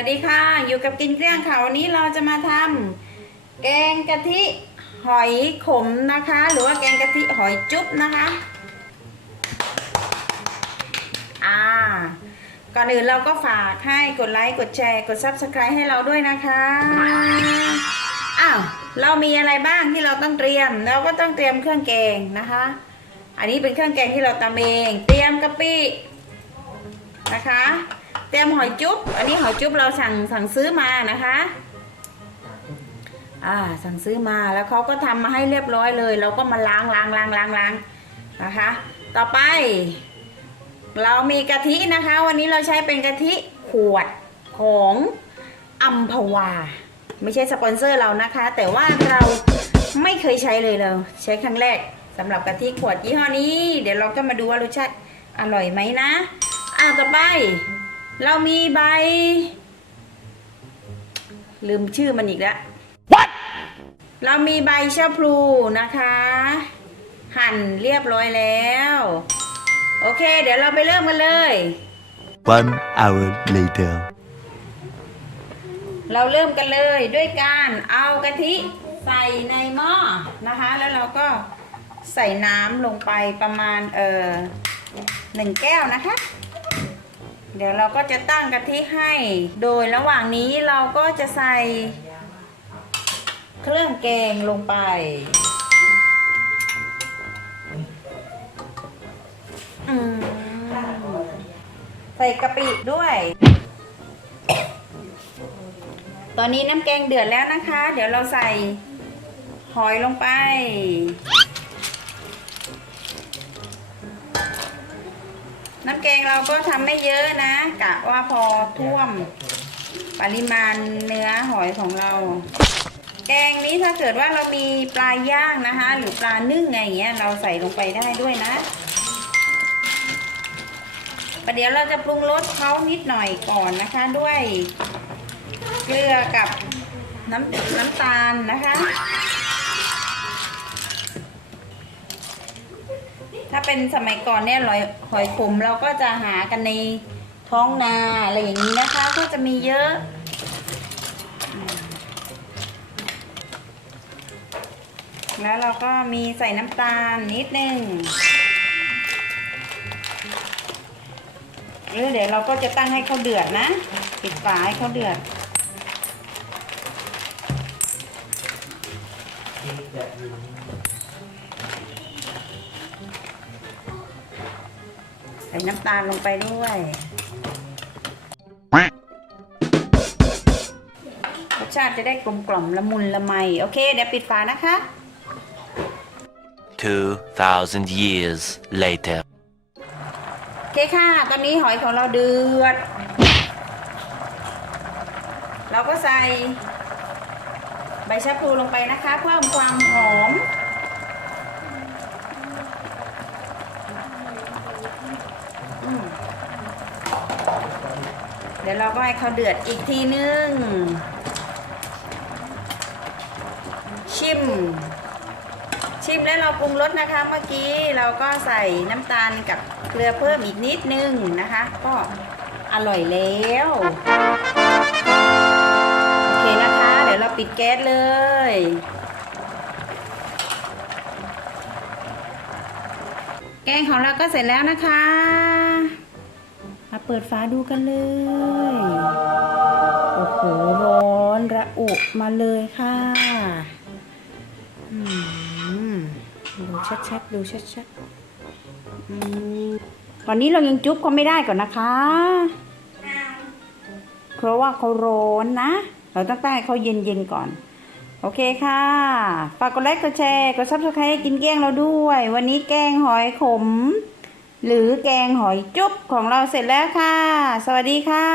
สวัสดีค่ะ อยู่กับกินเกลี้ยงค่ะวันนี้เราจะมาทำแกงกะทิหอยขมนะคะ หรือว่าแกงกะทิหอยจุ๊บนะคะอ่าก่อนอื่นเราก็ฝากให้กดไลค์กดแชร์กด subscribe ให้เราด้วยนะคะอ้าวเรามีอะไรบ้างที่เราต้องเตรียม เราก็ต้องเตรียมเครื่องแกงนะคะ อันนี้เป็นเครื่องแกงที่เราตำเอง เตรียมกะปินะคะ เตรียมหอยจุ๊บ อันนี้หอยจุ๊บเราสั่งสั่งซื้อมานะคะ อ่า สั่งซื้อมาแล้วเขาก็ทำมาให้เรียบร้อยเลย เราก็มาล้างล้างล้างล้างล้างนะคะ ต่อไป เรามีกะทินะคะ วันนี้เราใช้เป็นกะทิขวดของอัมพวา ไม่ใช่สปอนเซอร์เรานะคะ แต่ว่าเราไม่เคยใช้เลยเราใช้ครั้งแรกสำหรับกะทิขวดยี่ห้อนี้ เดี๋ยวเราก็มาดูว่ารสชาติอร่อยไหมนะ อ่าต่อไป เรามีใบ ลืมชื่อมันอีกแล้วเรามีใบชะพลูนะคะ หั่นเรียบร้อยแล้ว โอเค เดี๋ยวเราไปเริ่มกันเลย One hour later. เราเริ่มกันเลยด้วยการเอากะทิใส่ในหม้อนะคะ แล้วเราก็ใส่น้ำลงไปประมาณเออหนึ่งแก้วนะคะ เดี๋ยวเราก็จะตั้งกะทิให้ โดยระหว่างนี้เราก็จะใส่ เครื่องแกงลงไปอืมใส่กะปิด้วย ตอนนี้น้ำแกงเดือดแล้วนะคะ เดี๋ยวเราใส่หอยลงไป เราก็ทำไม่เยอะนะ กะว่าพอท่วมปริมาณเนื้อหอยของเรา แกงนี้ถ้าเกิดว่าเรามีปลาย่างนะคะ หรือปลานึ่งไงอย่างเงี้ย เราใส่ลงไปได้ด้วยนะประเดี๋ยวเราจะปรุงรสเขานิดหน่อยก่อนนะคะ ด้วยเกลือกับน้ำน้ำตาลนะคะ เป็นสมัยก่อนเนี่ยหอยหอยขมเราก็จะหากันในท้องนาอะไรอย่างนี้นะคะ ก็จะมีเยอะแล้วเราก็มีใส่น้ำตาลนิดนึงแล้วเดี๋ยวเราก็จะตั้งให้เขาเดือดนะ ปิดฝาให้เขาเดือด ใส่น้ำตาลลงไปด้วยรสชาติจะได้กลมกล่อมละมุนละไม โอเค เดี๋ยวปิดฝานะคะ 2,000 years later. โอเคค่ะ ตอนนี้หอยของเราเดือด เราก็ใส่ใบชะพลูลงไปนะคะ เพิ่มความหอม ดี๋ยวเราก็ให้เขาเดือดอีกทีนึง ชิม ชิมแล้วเราปรุงรสนะคะ เมื่อกี้เราก็ใส่น้ำตาลกับเกลือเพิ่มอีกนิดนึงนะคะ ก็อร่อยแล้วโอเคนะคะ เดี๋ยวเราปิดแก๊สเลยแกงของเราก็เสร็จแล้วนะคะ เปิดฝาดูกันเลย โอ้โห ร้อนระอุมาเลยค่ะดูชัดๆ ดูชัดๆตอนนี้เรายังจุ๊บเขาไม่ได้ก่อนนะคะ เพราะว่าเขาร้อนนะ เราต้องตั้งให้เขาเย็นๆก่อนโอเคค่ะ ฝากกดไลค์ กดแชร์ กดซับสไครต์กินแกงเราด้วย วันนี้แกงหอยขม หรือแกงหอยจุ๊บของเราเสร็จแล้วค่ะ สวัสดีค่ะ